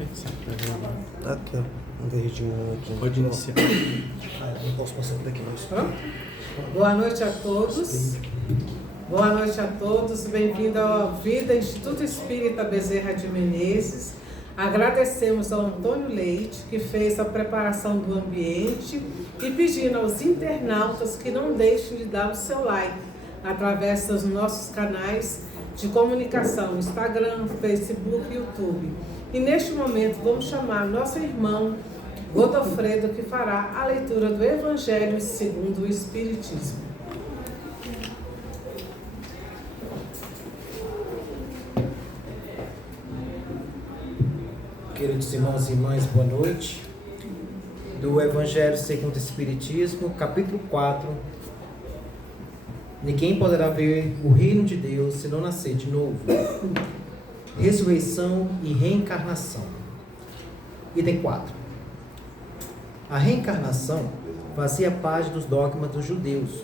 Aqui, ó. Um verdinho aqui. Pode iniciar. Não posso passar por aqui, mas... Pronto? Boa noite a todos. Boa noite a todos. Bem-vindo ao Vida Instituto Espírita Bezerra de Menezes. Agradecemos ao Antônio Leite, que fez a preparação do ambiente, e pedindo aos internautas que não deixem de dar o seu like através dos nossos canais de comunicação, Instagram, Facebook e YouTube. E neste momento vamos chamar nosso irmão Godofredo, que fará a leitura do Evangelho segundo o Espiritismo. Queridos irmãos e irmãs, boa noite. Do Evangelho segundo o Espiritismo, capítulo 4. Ninguém poderá ver o reino de Deus se não nascer de novo. Ressurreição e reencarnação. Item 4. A reencarnação fazia parte dos dogmas dos judeus,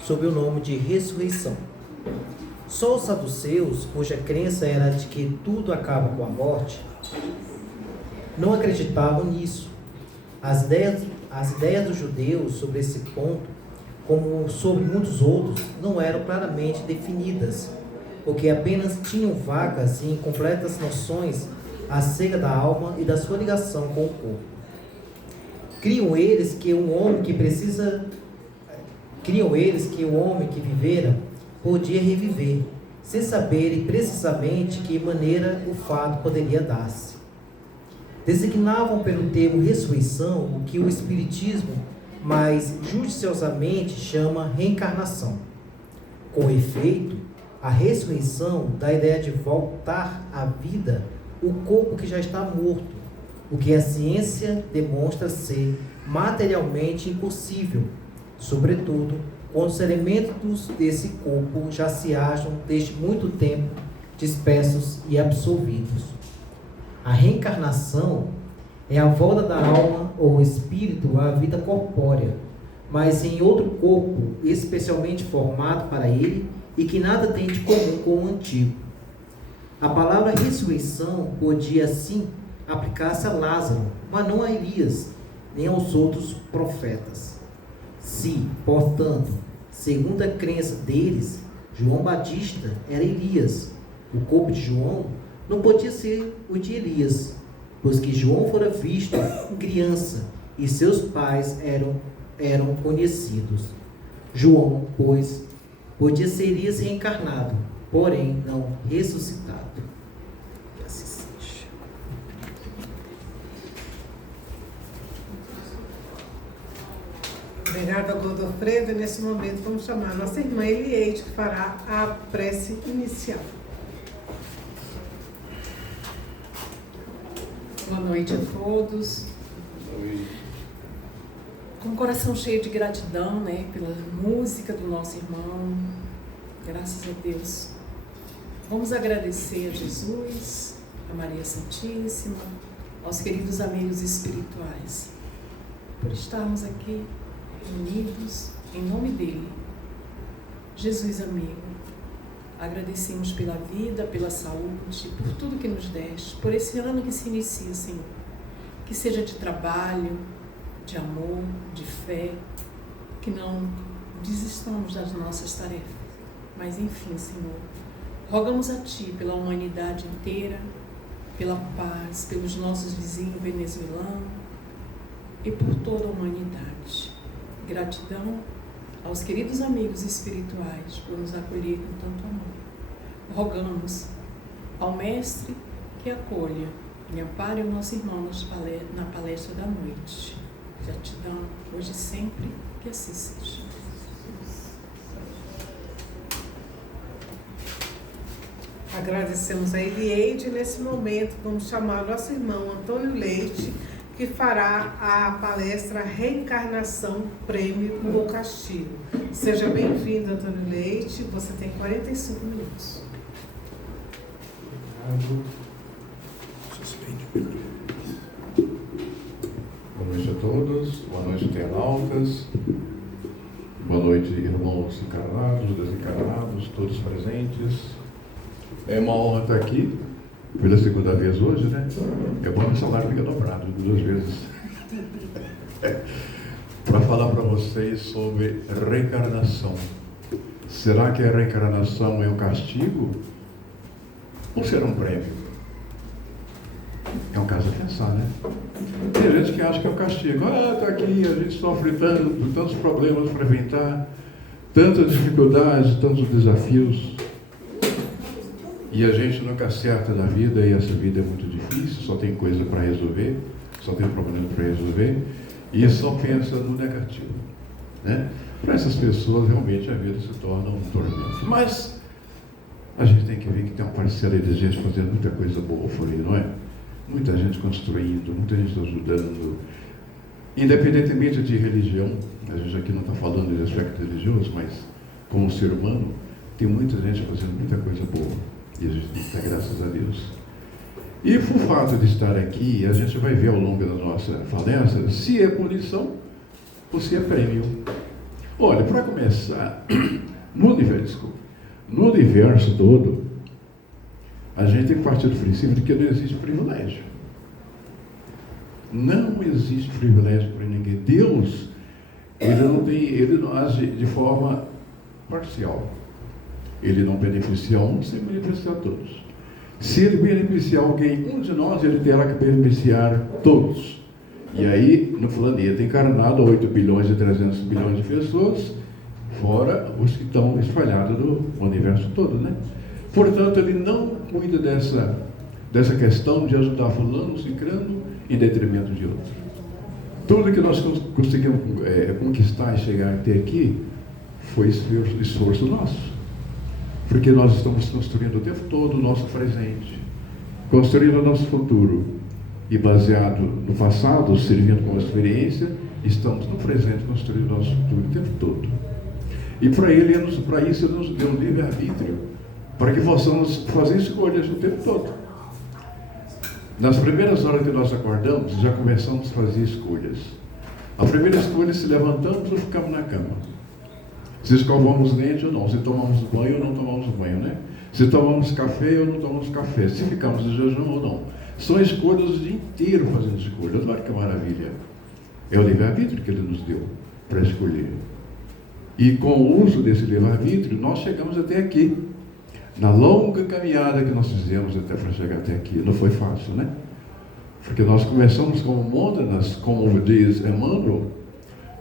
sob o nome de ressurreição. Só os saduceus, cuja crença era de que tudo acaba com a morte, não acreditavam nisso. As ideias dos judeus sobre esse ponto, como sobre muitos outros, não eram claramente definidas, porque apenas tinham vagas e incompletas noções acerca da alma e da sua ligação com o corpo. Criam eles que o homem que vivera podia reviver, sem saberem precisamente que maneira o fato poderia dar-se. Designavam pelo termo ressurreição o que o Espiritismo mais judiciosamente chama reencarnação. Com efeito, a ressurreição dá a ideia de voltar à vida o corpo que já está morto, o que a ciência demonstra ser materialmente impossível, sobretudo quando os elementos desse corpo já se acham desde muito tempo dispersos e absorvidos. A reencarnação é a volta da alma ou espírito à vida corpórea, mas em outro corpo especialmente formado para ele e que nada tem de comum com o antigo. A palavra ressurreição podia, assim, aplicar-se a Lázaro, mas não a Elias, nem aos outros profetas. Se, portanto, segundo a crença deles, João Batista era Elias, o corpo de João não podia ser o de Elias, pois que João fora visto criança e seus pais eram conhecidos. João, pois, podia ser Elias reencarnado, porém não ressuscitado. Assim seja. Obrigada, Godofredo. Nesse momento vamos chamar a nossa irmã Elieide, que fará a prece inicial. Boa noite a todos. Com o coração cheio de gratidão, pela música do nosso irmão. Graças a Deus. Vamos agradecer a Jesus, a Maria Santíssima, aos queridos amigos espirituais, por estarmos aqui unidos em nome dele. Jesus amigo, agradecemos pela vida, pela saúde, por tudo que nos deste, por esse ano que se inicia, Senhor. Que seja de trabalho, de amor, de fé, que não desistamos das nossas tarefas. Mas enfim, Senhor, rogamos a Ti pela humanidade inteira, pela paz, pelos nossos vizinhos venezuelanos e por toda a humanidade. Gratidão aos queridos amigos espirituais por nos acolher com tanto amor. Rogamos ao Mestre que acolha e ampare o nosso irmão na palestra da noite. Gratidão hoje e sempre, que assim seja. Agradecemos a Elieide. Nesse momento vamos chamar o nosso irmão Antônio Leite, que fará a palestra Reencarnação, Prêmio ou Castigo. Seja bem-vindo, Antônio Leite. Você tem 45 minutos. Boa noite a todos, boa noite internautas, boa noite irmãos encarnados, desencarnados, todos presentes. É uma honra estar aqui pela segunda vez hoje, né? É bom que o salário fica dobrado 2 vezes. Para falar para vocês sobre reencarnação. Será que a reencarnação é um castigo? Ou será um prêmio? É um caso a pensar, né? Tem gente que acha que é um castigo. Está aqui, a gente sofre tantos problemas para enfrentar, tantas dificuldades, tantos desafios. E a gente nunca acerta na vida, e essa vida é muito difícil, só tem coisa para resolver, só tem problema para resolver, e só pensa no negativo, né? Para essas pessoas, realmente, a vida se torna um tormento. Mas a gente tem que ver que tem uma parcela de gente fazendo muita coisa boa por aí, não é? Muita gente construindo, muita gente ajudando, independentemente de religião. A gente aqui não está falando de aspecto religioso, mas como ser humano, tem muita gente fazendo muita coisa boa. E a gente tem que dar graças a Deus. E por fato de estar aqui, a gente vai ver ao longo da nossa palestra se é punição ou se é prêmio. Olha, para começar, no universo todo, a gente tem que partir do princípio de que não existe privilégio. Não existe privilégio para ninguém. Deus, ele não age de forma parcial. Ele não beneficia um sem beneficiar todos. Se ele beneficiar alguém, um de nós, ele terá que beneficiar todos. E aí, no planeta encarnado, 8 bilhões e 300 bilhões de pessoas, fora os que estão espalhados no universo todo, né? Portanto, ele não cuida dessa questão de ajudar fulano, ciclano, em detrimento de outro. Tudo que nós conseguimos conquistar e chegar até aqui foi esforço nosso. Porque nós estamos construindo o tempo todo o nosso presente, construindo o nosso futuro. E baseado no passado, servindo como experiência, estamos no presente construindo o nosso futuro o tempo todo. E para isso ele nos deu um livre-arbítrio, para que possamos fazer escolhas o tempo todo. Nas primeiras horas que nós acordamos, já começamos a fazer escolhas. A primeira escolha é se levantamos ou ficamos na cama. Se escovamos dente ou não, se tomamos banho ou não tomamos banho, né? Se tomamos café ou não tomamos café, se ficamos de jejum ou não. São escolhas o dia inteiro fazendo escolhas. Olha que maravilha. É o livre-arbítrio que ele nos deu para escolher. E com o uso desse livre-arbítrio, nós chegamos até aqui. Na longa caminhada que nós fizemos até para chegar até aqui. Não foi fácil, né? Porque nós começamos como mônadas, como diz Emmanuel,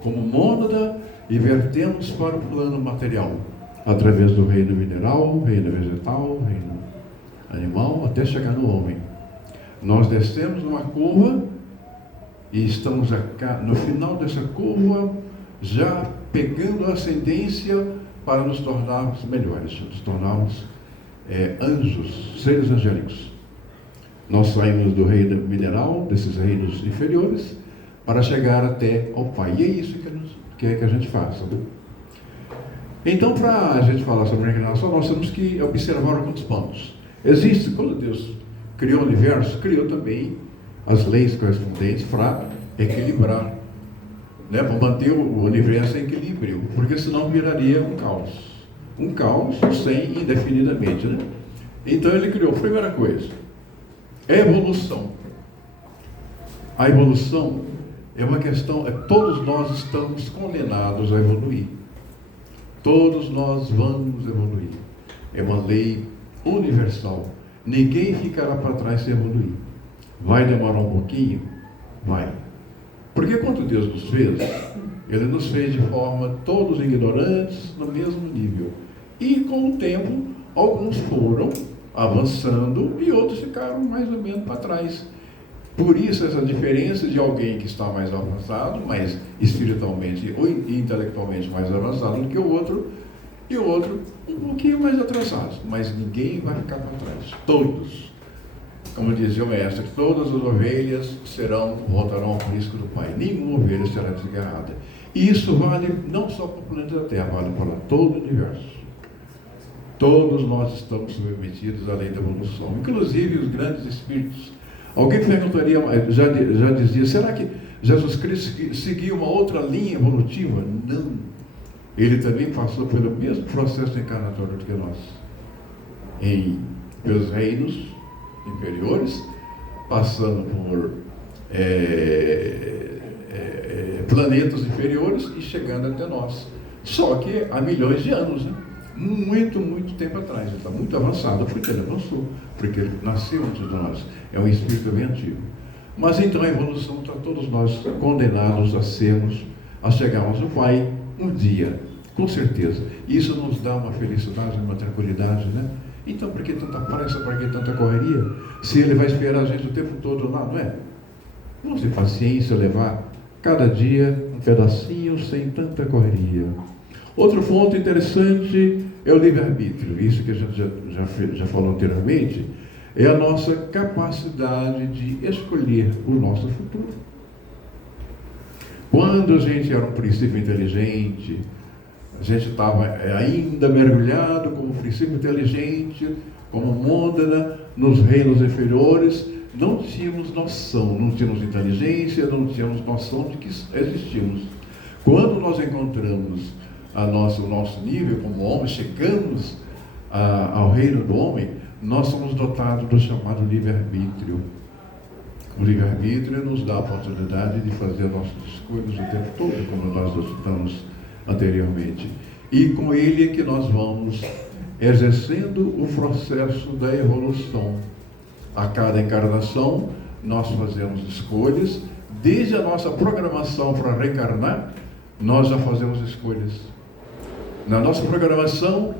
como mônada, e vertemos para o plano material, através do reino mineral, reino vegetal, reino animal, até chegar no homem. Nós descemos uma curva e estamos no final dessa curva, já pegando a ascendência para nos tornarmos melhores, nos tornarmos anjos, seres angélicos. Nós saímos do reino mineral, desses reinos inferiores, para chegar até ao Pai. E é isso que a gente faça. Então, para a gente falar sobre a reencarnação, nós temos que observar alguns pontos. Existe, quando Deus criou o universo, criou também as leis correspondentes para equilibrar, né? Para manter o universo em equilíbrio, porque senão viraria um caos. Um caos sem indefinidamente, né? Então ele criou, primeira coisa, evolução. A evolução é uma questão, todos nós estamos condenados a evoluir. Todos nós vamos evoluir. É uma lei universal. Ninguém ficará para trás se evoluir. Vai demorar um pouquinho? Vai. Porque quando Deus nos fez, Ele nos fez de forma todos ignorantes, no mesmo nível. E com o tempo, alguns foram avançando e outros ficaram mais ou menos para trás. Por isso essa diferença de alguém que está mais avançado, mais espiritualmente ou intelectualmente mais avançado do que o outro, e o outro um pouquinho mais atrasado. Mas ninguém vai ficar para trás. Todos. Como dizia o mestre, todas as ovelhas voltarão ao aprisco do Pai. Nenhuma ovelha será desgarrada. E isso vale não só para o planeta Terra, vale para todo o universo. Todos nós estamos submetidos à lei da evolução, inclusive os grandes espíritos. Alguém perguntaria, já dizia, será que Jesus Cristo seguiu uma outra linha evolutiva? Não. Ele também passou pelo mesmo processo encarnatório que nós. Pelos reinos inferiores, passando por planetas inferiores e chegando até nós. Só que há milhões de anos, né? Muito, muito tempo atrás. Ele está muito avançado porque ele avançou, porque ele nasceu antes de nós. É um espírito bem antigo. Mas então a evolução está todos nós condenados a chegarmos ao Pai um dia, com certeza. Isso nos dá uma felicidade, uma tranquilidade, né? Então, por que tanta pressa, por que tanta correria? Se ele vai esperar a gente o tempo todo lá, não é? Vamos ter paciência, levar cada dia um pedacinho sem tanta correria. Outro ponto interessante é o livre-arbítrio. Isso que a gente já falou anteriormente, é a nossa capacidade de escolher o nosso futuro. Quando a gente era um princípio inteligente, a gente estava ainda mergulhado como princípio inteligente, como mônada, nos reinos inferiores, não tínhamos noção, não tínhamos inteligência, não tínhamos noção de que existimos. Quando nós encontramos o nosso nível como homem, chegamos ao reino do homem, nós somos dotados do chamado livre-arbítrio. O livre-arbítrio nos dá a oportunidade de fazer nossas escolhas o tempo todo, como nós citamos anteriormente. E com ele é que nós vamos exercendo o processo da evolução. A cada encarnação, nós fazemos escolhas. Desde a nossa programação para reencarnar, nós já fazemos escolhas. Na nossa programação,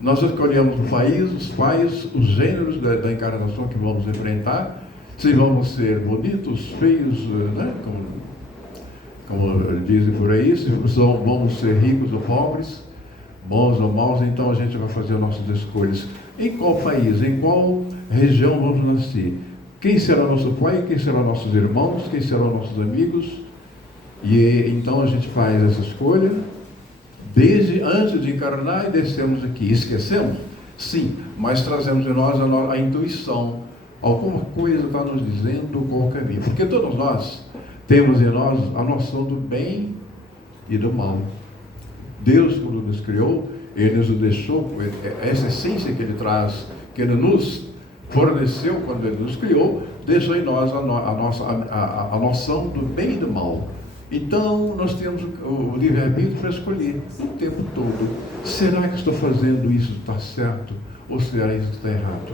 nós escolhemos o país, os pais, os gêneros da encarnação que vamos enfrentar, se vamos ser bonitos, feios, né? como dizem por aí, se vamos ser ricos ou pobres, bons ou maus. Então a gente vai fazer nossas escolhas. Em qual país, em qual região vamos nascer? Quem será nosso pai, quem serão nossos irmãos, quem serão nossos amigos? E então a gente faz essa escolha desde antes de encarnar e descemos aqui. Esquecemos? Sim, mas trazemos em nós a intuição. Alguma coisa está nos dizendo qual o caminho. Porque todos nós temos em nós a noção do bem e do mal. Deus, quando nos criou, Ele nos deixou, essa essência que Ele traz, que Ele nos forneceu quando Ele nos criou, deixou em nós a noção do bem e do mal. Então, nós temos o livre-arbítrio para escolher o tempo todo. Será que estou fazendo isso, está certo? Ou será que isso está errado?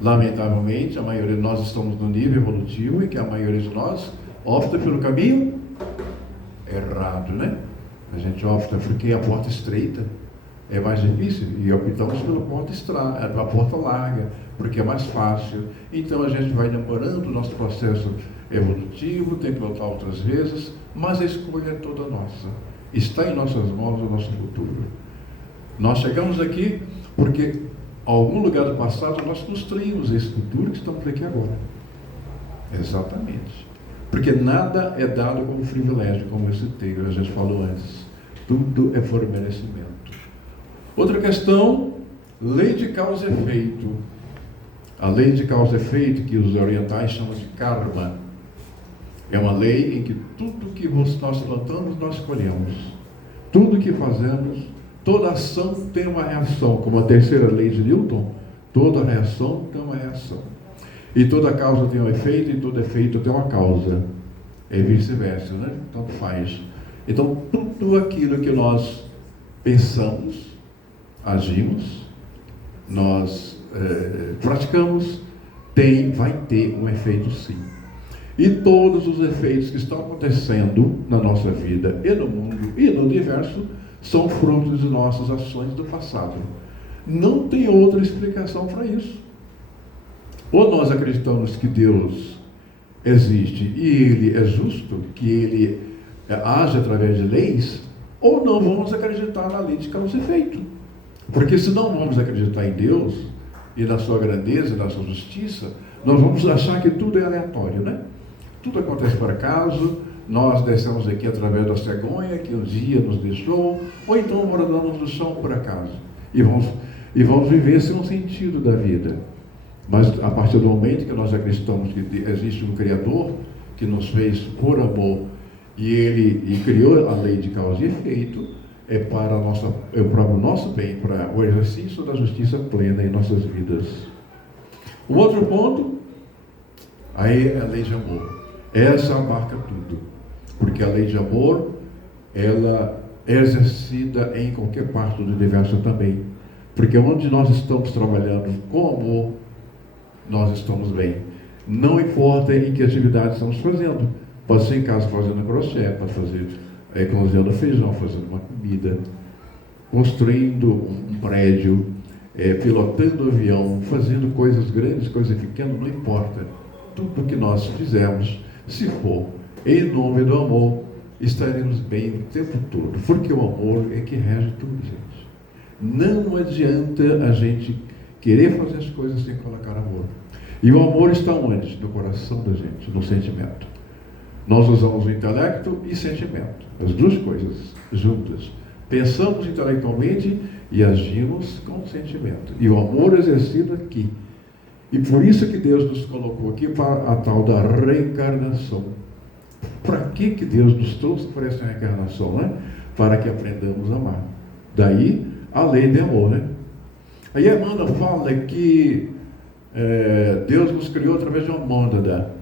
Lamentavelmente, a maioria de nós estamos no nível evolutivo em que a maioria de nós opta pelo caminho errado, né? A gente opta porque a porta estreita é mais difícil e optamos pela porta larga, porque é mais fácil. Então a gente vai demorando o nosso processo evolutivo, tem que voltar outras vezes, mas a escolha é toda nossa. Está em nossas mãos o nosso futuro. Nós chegamos aqui porque em algum lugar do passado nós construímos esse futuro que estamos aqui agora. Exatamente. Porque nada é dado como privilégio, como eu citei, a gente falou antes. Tudo é por merecimento. Outra questão, lei de causa e efeito. A lei de causa e efeito, que os orientais chamam de karma, é uma lei em que tudo que nós plantamos, nós colhemos. Tudo que fazemos, toda ação tem uma reação, como a terceira lei de Newton, toda reação tem uma reação. E toda causa tem um efeito, e todo efeito tem uma causa. E vice-versa, né? Tanto faz. Então, tudo aquilo que nós pensamos, agimos, nós praticamos, vai ter um efeito sim. E todos os efeitos que estão acontecendo na nossa vida e no mundo e no universo são frutos de nossas ações do passado. Não tem outra explicação para isso. Ou nós acreditamos que Deus existe e Ele é justo, que Ele age através de leis, ou não vamos acreditar na lei de causa e efeito. Porque se não vamos acreditar em Deus e na sua grandeza e na sua justiça, nós vamos achar que tudo é aleatório, né? Tudo acontece por acaso, nós descemos aqui através da cegonha que um dia nos deixou, ou então moradamos no chão por acaso. E vamos viver sem um sentido da vida. Mas a partir do momento que nós acreditamos que existe um Criador que nos fez por amor e Ele criou a lei de causa e efeito, é para o nosso bem, para o exercício da justiça plena em nossas vidas. O outro ponto, aí é a lei de amor. Essa abarca tudo, porque a lei de amor, ela é exercida em qualquer parte do universo também, porque onde nós estamos trabalhando com amor, nós estamos bem. Não importa em que atividade estamos fazendo. Pode ser em casa fazendo crochê, pode fazer cozinhando feijão, fazendo uma comida, construindo um prédio, pilotando avião, fazendo coisas grandes, coisas pequenas, não importa. Tudo que nós fizermos, se for em nome do amor, estaremos bem o tempo todo, porque o amor é que rege tudo, gente. Não adianta a gente querer fazer as coisas sem colocar amor. E o amor está onde? No coração da gente, no sentimento. Nós usamos o intelecto e sentimento, as duas coisas juntas. Pensamos intelectualmente e agimos com sentimento. E o amor é exercido aqui. E por isso que Deus nos colocou aqui para a tal da reencarnação. Para que Deus nos trouxe para essa reencarnação, né? Para que aprendamos a amar. Daí a lei de amor, né? Aí a Amanda fala que Deus nos criou através de uma mônada.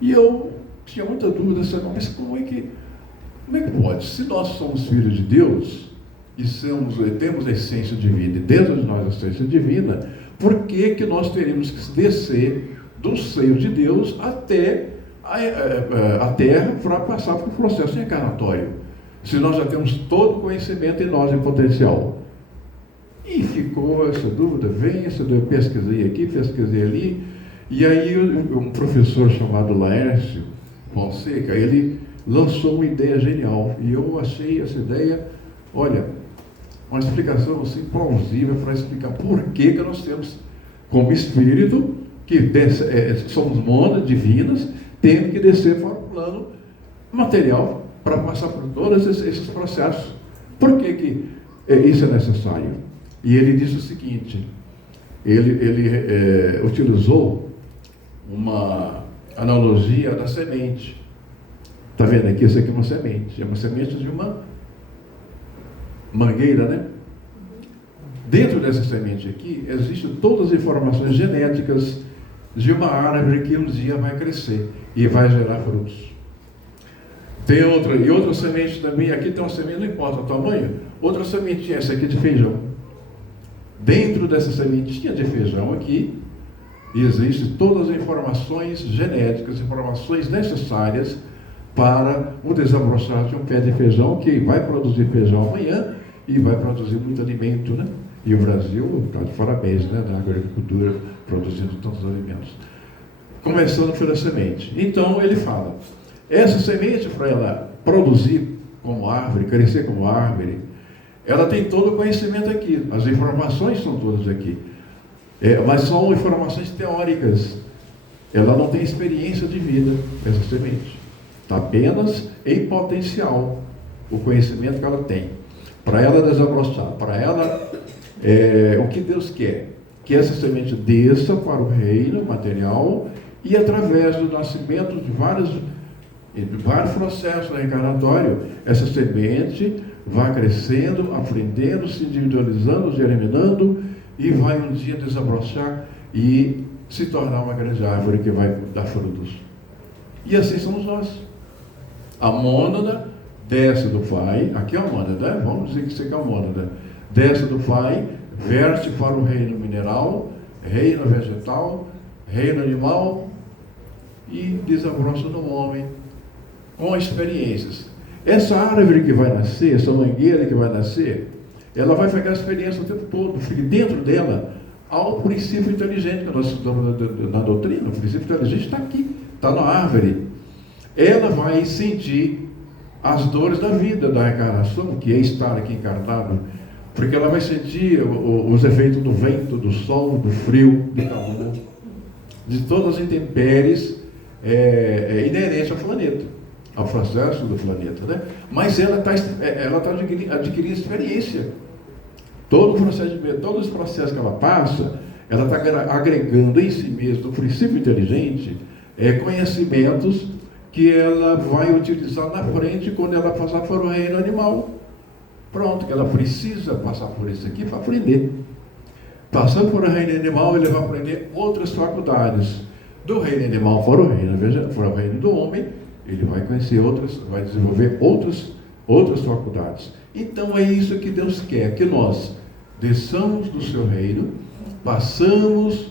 E eu tinha muita dúvida, mas como é que pode? Se nós somos filhos de Deus e temos a essência divina, e dentro de nós a essência divina, por que nós teríamos que descer do seio de Deus até a Terra para passar por um processo reencarnatório? Se nós já temos todo o conhecimento em nós em potencial. E ficou essa dúvida, eu pesquisei aqui, pesquisei ali, e aí um professor chamado Laércio Fonseca, ele lançou uma ideia genial, e eu achei essa ideia, olha, uma explicação assim plausível para explicar por que nós temos, como espírito, que somos mônadas divinas, temos que descer para o plano material para passar por todos esses processos. Por que isso é necessário? E ele disse o seguinte, ele utilizou uma analogia da semente. Está vendo aqui? Isso aqui é uma semente de uma mangueira, né? Dentro dessa semente aqui, existem todas as informações genéticas de uma árvore que um dia vai crescer e vai gerar frutos. Tem outra semente também, aqui tem uma semente, não importa o tamanho, outra sementinha, essa aqui de feijão. Dentro dessa sementinha de feijão aqui, existem todas as informações genéticas, informações necessárias para o desabrochar de um pé de feijão que vai produzir feijão amanhã e vai produzir muito alimento, né? E o Brasil está de parabéns, né? Na agricultura, produzindo tantos alimentos. Começando pela semente. Então, ele fala, essa semente, para ela produzir como árvore, crescer como árvore, ela tem todo o conhecimento aqui, as informações são todas aqui, mas são informações teóricas, ela não tem experiência de vida, essa semente, está apenas em potencial, o conhecimento que ela tem, para ela desabrochar, para ela, o que Deus quer, que essa semente desça para o reino material, e através do nascimento de vários processos reencarnatórios, essa semente vai crescendo, aprendendo, se individualizando, germinando, e vai um dia desabrochar e se tornar uma grande árvore que vai dar frutos. E assim somos nós. A mônada desce do Pai, aqui é a mônada, vamos dizer que isso aqui é a mônada, desce do Pai, verte para o reino mineral, reino vegetal, reino animal, e desabrocha no homem, com experiências. Essa árvore que vai nascer, essa mangueira que vai nascer, ela vai pegar a experiência o tempo todo, porque dentro dela há um princípio inteligente, que nós estudamos na doutrina, o princípio inteligente está aqui, está na árvore. Ela vai sentir as dores da vida, da reencarnação, que é estar aqui encarnado, porque ela vai sentir os efeitos do vento, do sol, do frio, do calor, de todas as intempéries inerentes ao planeta, ao processo do planeta, né? Mas ela está adquirindo experiência. Todos os processos que ela passa, ela está agregando em si mesma, no princípio inteligente, conhecimentos que ela vai utilizar na frente quando ela passar por um reino animal. Pronto, que ela precisa passar por isso aqui para aprender. Passando por o reino animal, ele vai aprender outras faculdades. Do reino animal para o reino do homem, ele vai conhecer outras, vai desenvolver outras faculdades. Então é isso que Deus quer, que nós desçamos do seu reino, passamos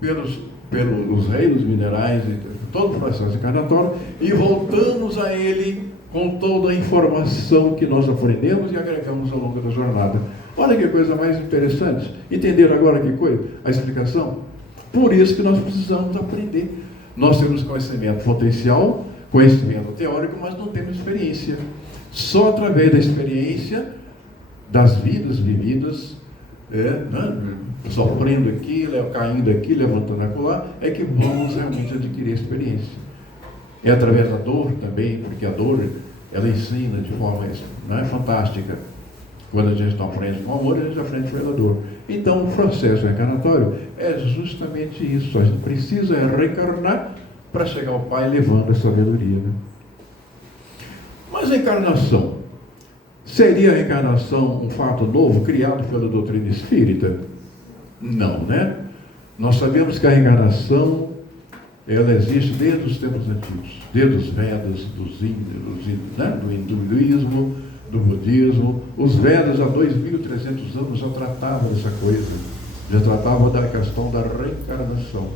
pelos reinos minerais e todo o processo encarnatório e voltamos a ele com toda a informação que nós aprendemos e agregamos ao longo da jornada. Olha que coisa mais interessante. Entenderam agora que coisa? A explicação? Por isso que nós precisamos aprender. Nós temos conhecimento potencial, conhecimento teórico, mas não temos experiência. Só através da experiência das vidas vividas, sofrendo aqui, caindo aqui, levantando acolá, é que vamos realmente adquirir experiência. É através da dor também, porque a dor, ela ensina de forma fantástica. Quando a gente não aprende com amor, a gente aprende pela dor. Então, o processo reencarnatório é justamente isso. A gente precisa reencarnar para chegar ao Pai levando a sabedoria. Né? Mas a encarnação, seria a reencarnação um fato novo criado pela doutrina espírita? Não, né? Nós sabemos que a reencarnação, ela existe desde os tempos antigos, desde os Vedas, do hinduísmo, do budismo. Os Vedas, há 2.300 anos, já tratavam dessa coisa, já tratavam da questão da reencarnação.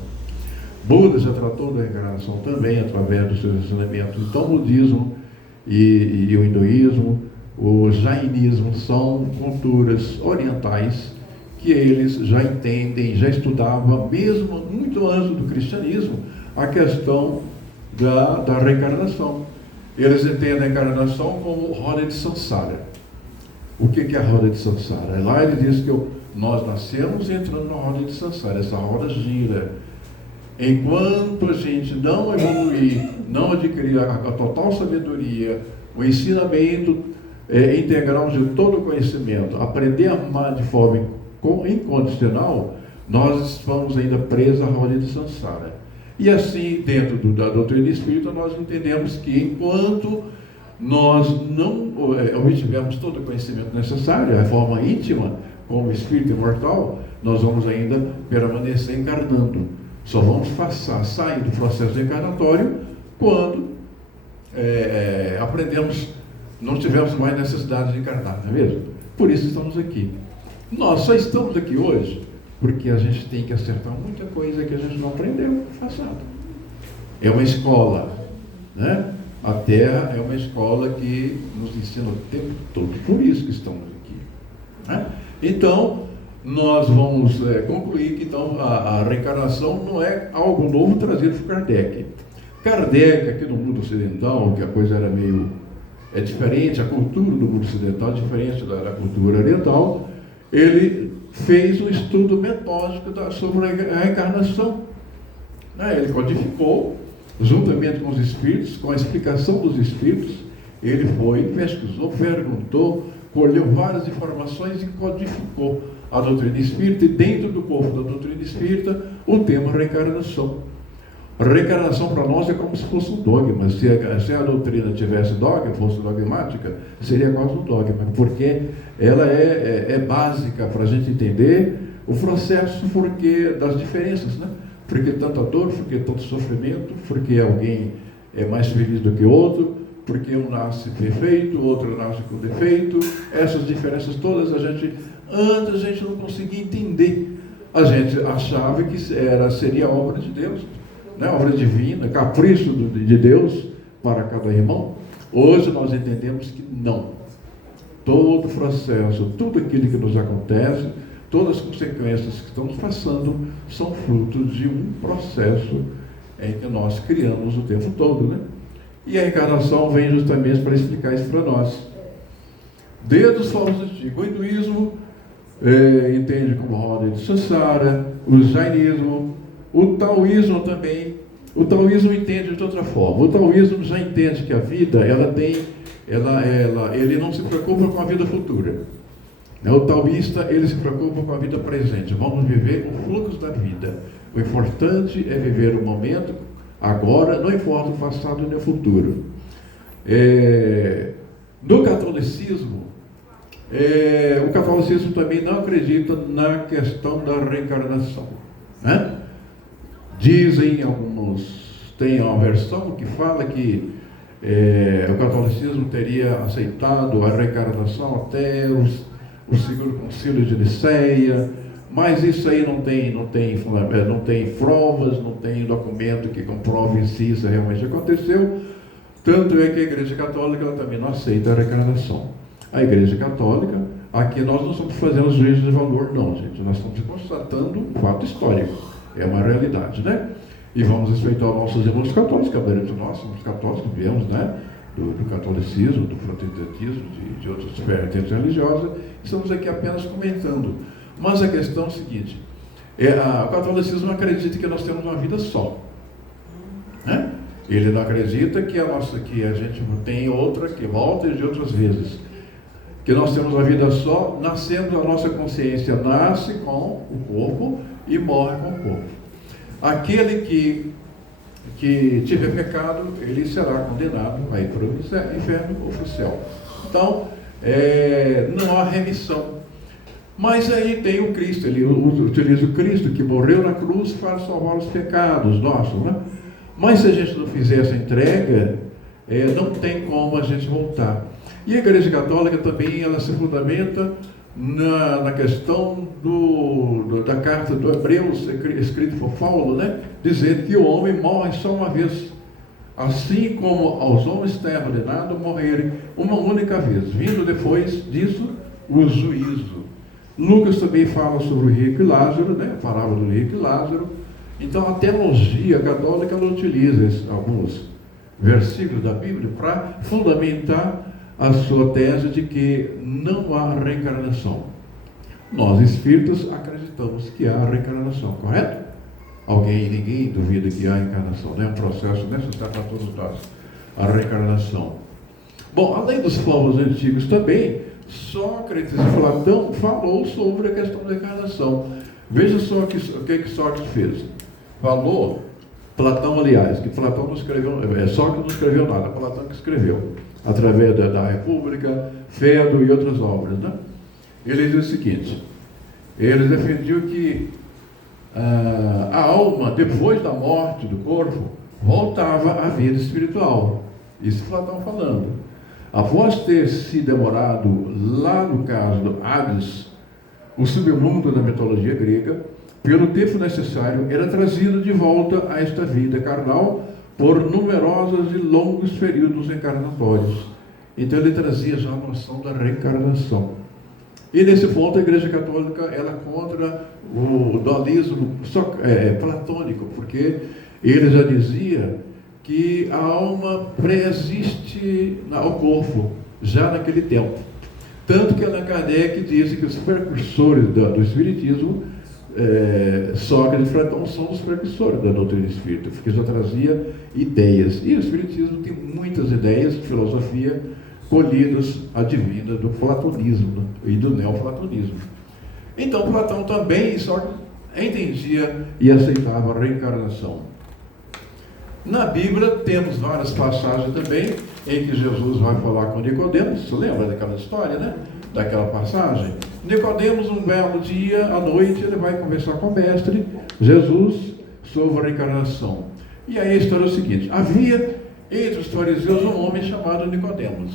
Buda já tratou da reencarnação também, através dos seus ensinamentos. Então, o budismo e o hinduísmo, o jainismo, são culturas orientais que eles já entendem, já estudavam, mesmo muito antes do cristianismo, a questão da reencarnação. Eles entendem a encarnação como roda de samsara. O que é a roda de samsara? Lá ele diz que nós nascemos entrando na roda de samsara. Essa roda gira. Enquanto a gente não evoluir, não adquirir a total sabedoria, o ensinamento integral de todo o conhecimento, aprender a amar de forma incondicional, nós estamos ainda presos à roda de samsara. E assim, dentro da doutrina espírita, nós entendemos que enquanto nós não obtivermos todo o conhecimento necessário, a forma íntima, como espírito imortal, nós vamos ainda permanecer encarnando. Só vamos sair do processo encarnatório quando aprendemos, não tivermos mais necessidade de encarnar, não é mesmo? Por isso estamos aqui. Nós só estamos aqui hoje porque a gente tem que acertar muita coisa que a gente não aprendeu no passado. É uma escola, né? A Terra é uma escola que nos ensina o tempo todo, por isso que estamos aqui. Né? Então, nós vamos concluir que então, a reencarnação não é algo novo trazido por Kardec. Kardec, aqui no mundo ocidental, que a coisa era meio diferente, a cultura do mundo ocidental é diferente da cultura oriental, ele fez um estudo metódico sobre a reencarnação. Ele codificou, juntamente com os espíritos, com a explicação dos espíritos, ele foi, pesquisou, perguntou, colheu várias informações e codificou a doutrina espírita, e dentro do corpo da doutrina espírita, o tema reencarnação. A reencarnação para nós é como se fosse um dogma. Se a doutrina tivesse dogma, fosse dogmática, seria quase um dogma, porque ela é básica para a gente entender o processo das diferenças, né? Porque tanta dor, porque tanto sofrimento, porque alguém é mais feliz do que outro, porque um nasce perfeito, o outro nasce com defeito. Essas diferenças todas antes a gente não conseguia entender. A gente achava que seria obra de Deus, né? Obra divina, capricho de Deus para cada irmão. Hoje nós entendemos que não. Todo o processo, tudo aquilo que nos acontece, todas as consequências que estamos passando são frutos de um processo em que nós criamos o tempo todo, né? E a encarnação vem justamente para explicar isso para nós. Desde os povos antigos, o hinduísmo entende como roda de samsara, o jainismo, o taoísmo também. O taoísmo entende de outra forma. O taoísmo já entende que a vida, ele não se preocupa com a vida futura. O taoísta, ele se preocupa com a vida presente. Vamos viver o fluxo da vida. O importante é viver o momento, agora, não importa o passado nem o futuro. No catolicismo, O catolicismo também não acredita na questão da reencarnação, né? Dizem alguns, tem uma versão que fala que o catolicismo teria aceitado a reencarnação até o segundo concílio de Nicéia, mas isso aí não tem provas, não tem documento que comprove se isso realmente aconteceu. Tanto é que a Igreja Católica ela também não aceita a reencarnação. A Igreja Católica, aqui nós não estamos fazendo juízo de valor, não, gente. Nós estamos constatando um fato histórico. É uma realidade, né? E vamos respeitar os nossos irmãos católicos, que a maioria de nós somos católicos, viemos, né? Do catolicismo, do protestantismo, de outras vertentes religiosas. Estamos aqui apenas comentando. Mas a questão é a seguinte: o catolicismo acredita que nós temos uma vida só, né? Ele não acredita que a gente tem outra que volta de outras vezes. Que nós temos uma vida só, nascendo a nossa consciência, nasce com o corpo e morre com o corpo. Aquele que tiver pecado, ele será condenado a ir para o inferno ou para o céu. Então, não há remissão. Mas aí tem o Cristo, ele utiliza o Cristo que morreu na cruz para salvar os pecados nossos, né? Mas se a gente não fizer essa entrega, não tem como a gente voltar. E a Igreja Católica também, ela se fundamenta na questão da carta do Hebreus, escrita por Paulo, né? Dizendo que o homem morre só uma vez, assim como aos homens está ordenado morrerem uma única vez, vindo depois disso o juízo. Lucas também fala sobre o rico e Lázaro, né? A parábola do rico e Lázaro. Então a teologia católica ela utiliza alguns versículos da Bíblia para fundamentar a sua tese de que não há reencarnação. Nós espíritas acreditamos que há reencarnação, correto? Ninguém duvida que há reencarnação, né? É um processo necessário para todos nós, a reencarnação. Bom, além dos povos antigos também, Sócrates e Platão falou sobre a questão da reencarnação. Veja só o que Sócrates fez. Falou, Platão, aliás, que Platão não escreveu, Sócrates não escreveu nada, Platão que escreveu, através da República, Fedro e outras obras, né? Ele diz o seguinte: ele defendiu que a alma, depois da morte do corpo, voltava à vida espiritual. Isso Platão falando. Após ter se demorado lá no caso do Hades, o submundo da mitologia grega, pelo tempo necessário, era trazido de volta a esta vida carnal por numerosos e longos períodos encarnatórios. Então ele trazia já a noção da reencarnação. E nesse ponto a Igreja Católica ela é contra o dualismo platônico, porque ele já dizia que a alma pré-existe ao corpo, já naquele tempo. Tanto que Allan Kardec diz que os precursores do Espiritismo, Sócrates e Platão, são os precursores da doutrina espírita, porque já trazia ideias. E o Espiritismo tem muitas ideias de filosofia colhidas, advindas do platonismo e do neoplatonismo. Então Platão também Sócrates entendia e aceitava a reencarnação. Na Bíblia temos várias passagens também em que Jesus vai falar com Nicodemos. Você lembra daquela história, né? Daquela passagem? Nicodemos, um belo dia, à noite, ele vai conversar com o mestre Jesus sobre a reencarnação. E aí a história é o seguinte: havia entre os fariseus um homem chamado Nicodemos,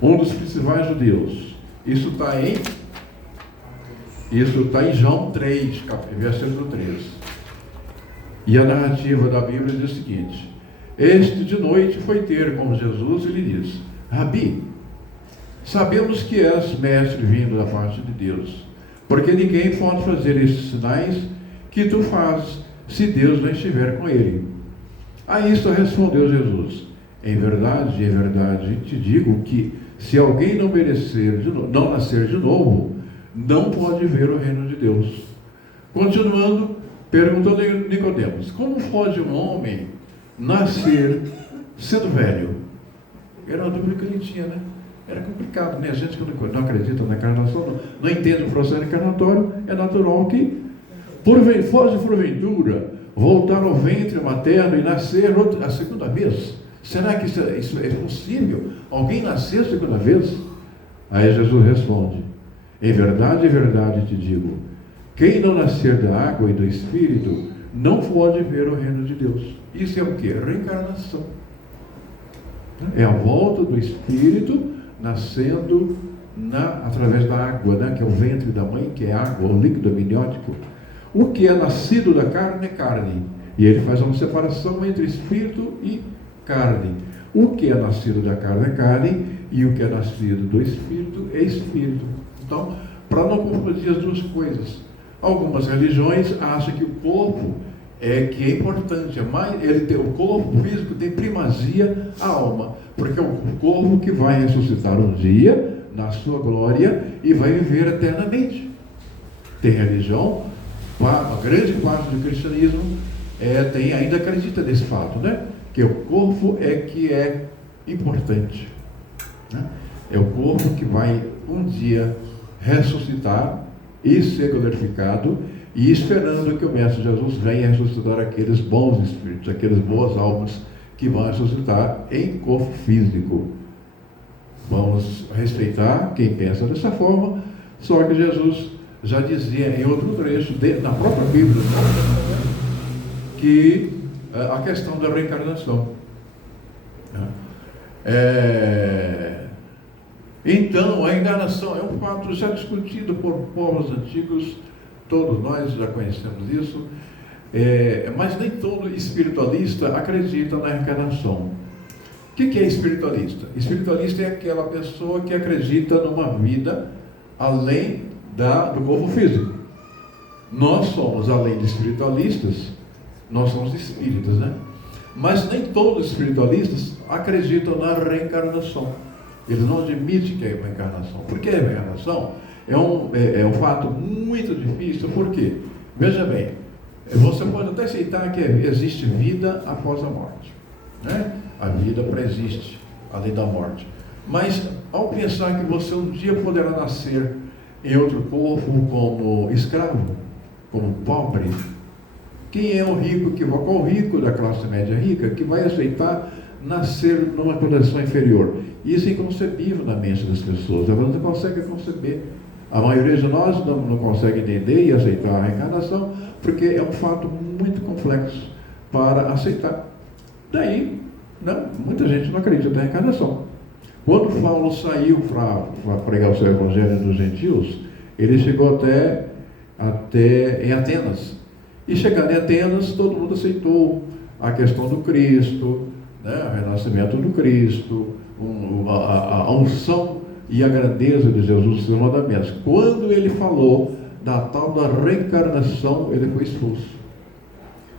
um dos principais judeus. Isso está em João 3, versículo 3. E a narrativa da Bíblia diz o seguinte: este de noite foi ter com Jesus e lhe disse: Rabi, sabemos que és mestre vindo da parte de Deus, porque ninguém pode fazer estes sinais que tu fazes, se Deus não estiver com ele. A isto respondeu Jesus: em verdade, te digo que se alguém não nascer de novo, não pode ver o reino de Deus. Continuando, perguntou Nicodemos: como pode um homem nascer sendo velho? Era uma dúvida que ele tinha, né? Era complicado, né? A gente que não acredita na encarnação, não entende o processo encarnatório, é natural que, fosse porventura, voltar ao ventre materno e nascer a segunda vez. Será que isso é possível? Alguém nascer a segunda vez? Aí Jesus responde: em verdade te digo, quem não nascer da água e do Espírito não pode ver o reino de Deus. Isso é o que? Reencarnação. É a volta do Espírito nascendo através da água, né? Que é o ventre da mãe, que é água, o líquido amniótico. O que é nascido da carne é carne. E ele faz uma separação entre espírito e carne. O que é nascido da carne é carne, e o que é nascido do espírito é espírito. Então, para não confundir as duas coisas, algumas religiões acham que o corpo que é importante, mas o corpo físico tem primazia à alma, porque é o corpo que vai ressuscitar um dia na sua glória e vai viver eternamente. Tem religião, a grande parte do cristianismo ainda acredita nesse fato, né? Que o corpo que é importante, né? É o corpo que vai um dia ressuscitar e ser glorificado, e esperando que o Mestre Jesus venha ressuscitar aqueles bons espíritos, aquelas boas almas que vão ressuscitar em corpo físico. Vamos respeitar quem pensa dessa forma, só que Jesus já dizia em outro trecho, na própria Bíblia, que a questão da reencarnação. Então, a encarnação é um fato já discutido por povos antigos, todos nós já conhecemos isso, mas nem todo espiritualista acredita na reencarnação. O que é espiritualista? Espiritualista é aquela pessoa que acredita numa vida além do corpo físico. Nós somos, além de espiritualistas, nós somos espíritas, né? Mas nem todos os espiritualistas acreditam na reencarnação. Eles não admitem que é uma encarnação. Por que a reencarnação é um fato muito difícil? Por quê? Veja bem, você pode até aceitar que existe vida após a morte, né? A vida preexiste, além da morte. Mas, ao pensar que você um dia poderá nascer em outro corpo como escravo, como pobre, quem é o rico, qual o rico da classe média rica que vai aceitar nascer numa condição inferior? Isso é inconcebível na mente das pessoas, elas não conseguem conceber. A maioria de nós não consegue entender e aceitar a reencarnação, porque é um fato muito complexo para aceitar. Daí, muita gente não acredita na reencarnação. Quando Paulo saiu para pregar o seu evangelho nos gentios, ele chegou até em Atenas. E chegando em Atenas, todo mundo aceitou a questão do Cristo, né, o renascimento do Cristo, a unção e a grandeza de Jesus e seus mandamentos. Quando ele falou da tal da reencarnação, ele foi expulso.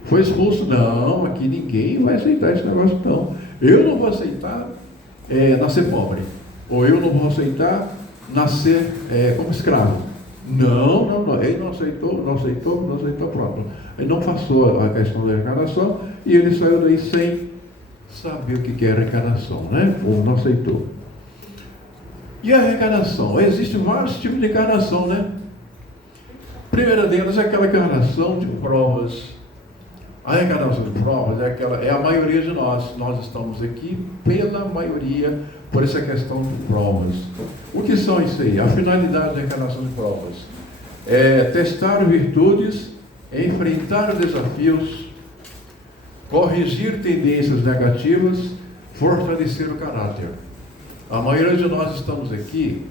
Foi expulso? Não, aqui ninguém vai aceitar esse negócio, não. Eu não vou aceitar nascer pobre, ou eu não vou aceitar nascer como escravo. Não, ele não aceitou, pronto. Ele não passou a questão da reencarnação e ele saiu daí sem saber o que é a reencarnação, né? Ou não aceitou. E a reencarnação? Existem vários tipos de encarnação, né? A primeira delas é aquela encarnação de provas. A reencarnação de provas é a maioria de nós. Nós estamos aqui pela maioria por essa questão de provas. O que são isso aí? A finalidade da encarnação de provas é testar virtudes, enfrentar desafios, corrigir tendências negativas, fortalecer o caráter. A maioria de nós estamos aqui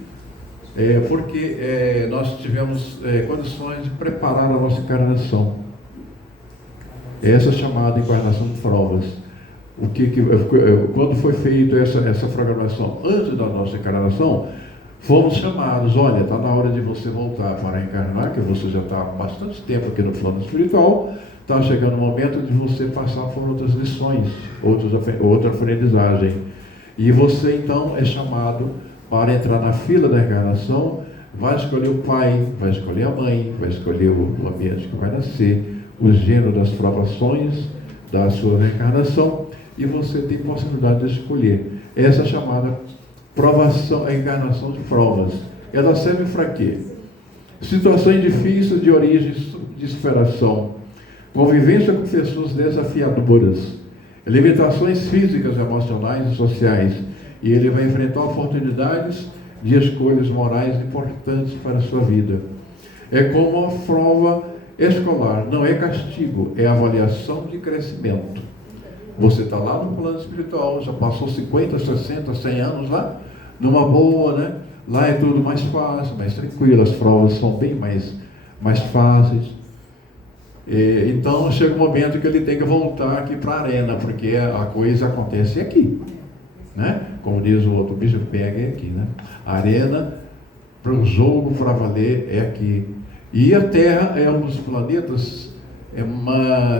porque nós tivemos condições de preparar a nossa encarnação. Essa chamada encarnação de provas. Quando foi feita essa programação antes da nossa encarnação, fomos chamados: olha, está na hora de você voltar para encarnar, que você já está há bastante tempo aqui no plano espiritual, está chegando o momento de você passar por outras lições, outra aprendizagem. E você então é chamado para entrar na fila da encarnação, vai escolher o pai, vai escolher a mãe, vai escolher o ambiente que vai nascer, o gênero das provações da sua reencarnação, e você tem possibilidade de escolher. Essa é chamada provação, a encarnação de provas. Ela serve para quê? Situações difíceis de origem de superação, convivência com pessoas desafiadoras, limitações físicas, emocionais e sociais, e ele vai enfrentar oportunidades de escolhas morais importantes para a sua vida. É como uma prova escolar, não é castigo, é avaliação de crescimento. Você está lá no plano espiritual, já passou 50, 60, 100 anos lá, numa boa, né? Lá é tudo mais fácil, mais tranquilo, as provas são bem mais fáceis. Então chega um momento que ele tem que voltar aqui para a arena, porque a coisa acontece aqui, né? Como diz o outro, o bicho pega é aqui, né? A arena, para o jogo, para valer, é aqui. E a Terra é um dos planetas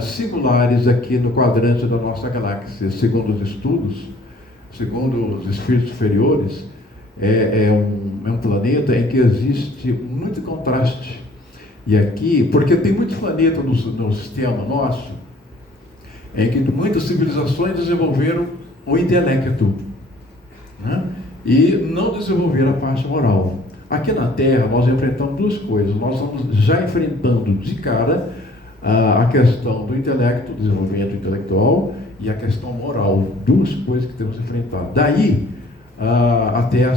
singulares aqui no quadrante da nossa galáxia, segundo os estudos, segundo os espíritos superiores. É um planeta em que existe muito contraste. E aqui, porque tem muitos planetas no sistema nosso, em que muitas civilizações desenvolveram o intelecto, né? E não desenvolveram a parte moral. Aqui na Terra, nós enfrentamos duas coisas. Nós estamos já enfrentando de cara a questão do intelecto, desenvolvimento intelectual, e a questão moral. Duas coisas que temos que enfrentar. Daí, a Terra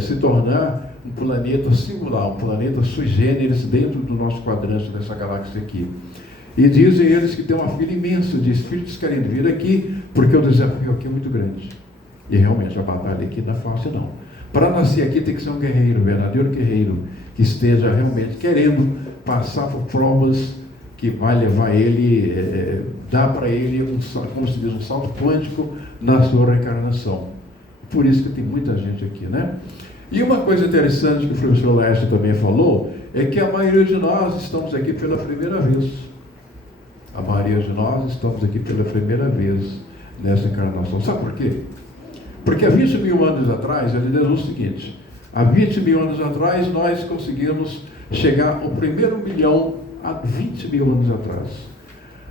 se tornar um planeta singular, um planeta sui generis dentro do nosso quadrante, dessa galáxia aqui. E dizem eles que tem uma fila imensa de espíritos querendo vir aqui, porque o desafio aqui é muito grande. E realmente a batalha aqui não é fácil não. Para nascer aqui tem que ser um guerreiro, um verdadeiro guerreiro, que esteja realmente querendo passar por provas que vai levar ele, dar para ele, como se diz, um salto quântico na sua reencarnação. Por isso que tem muita gente aqui, né? E uma coisa interessante que o professor Laércio também falou, é que a maioria de nós estamos aqui pela primeira vez. A maioria de nós estamos aqui pela primeira vez nessa encarnação. Sabe por quê? Porque há 20 mil anos atrás, ele diz o seguinte: há 20 mil anos atrás, nós conseguimos chegar ao primeiro milhão há 20 mil anos atrás.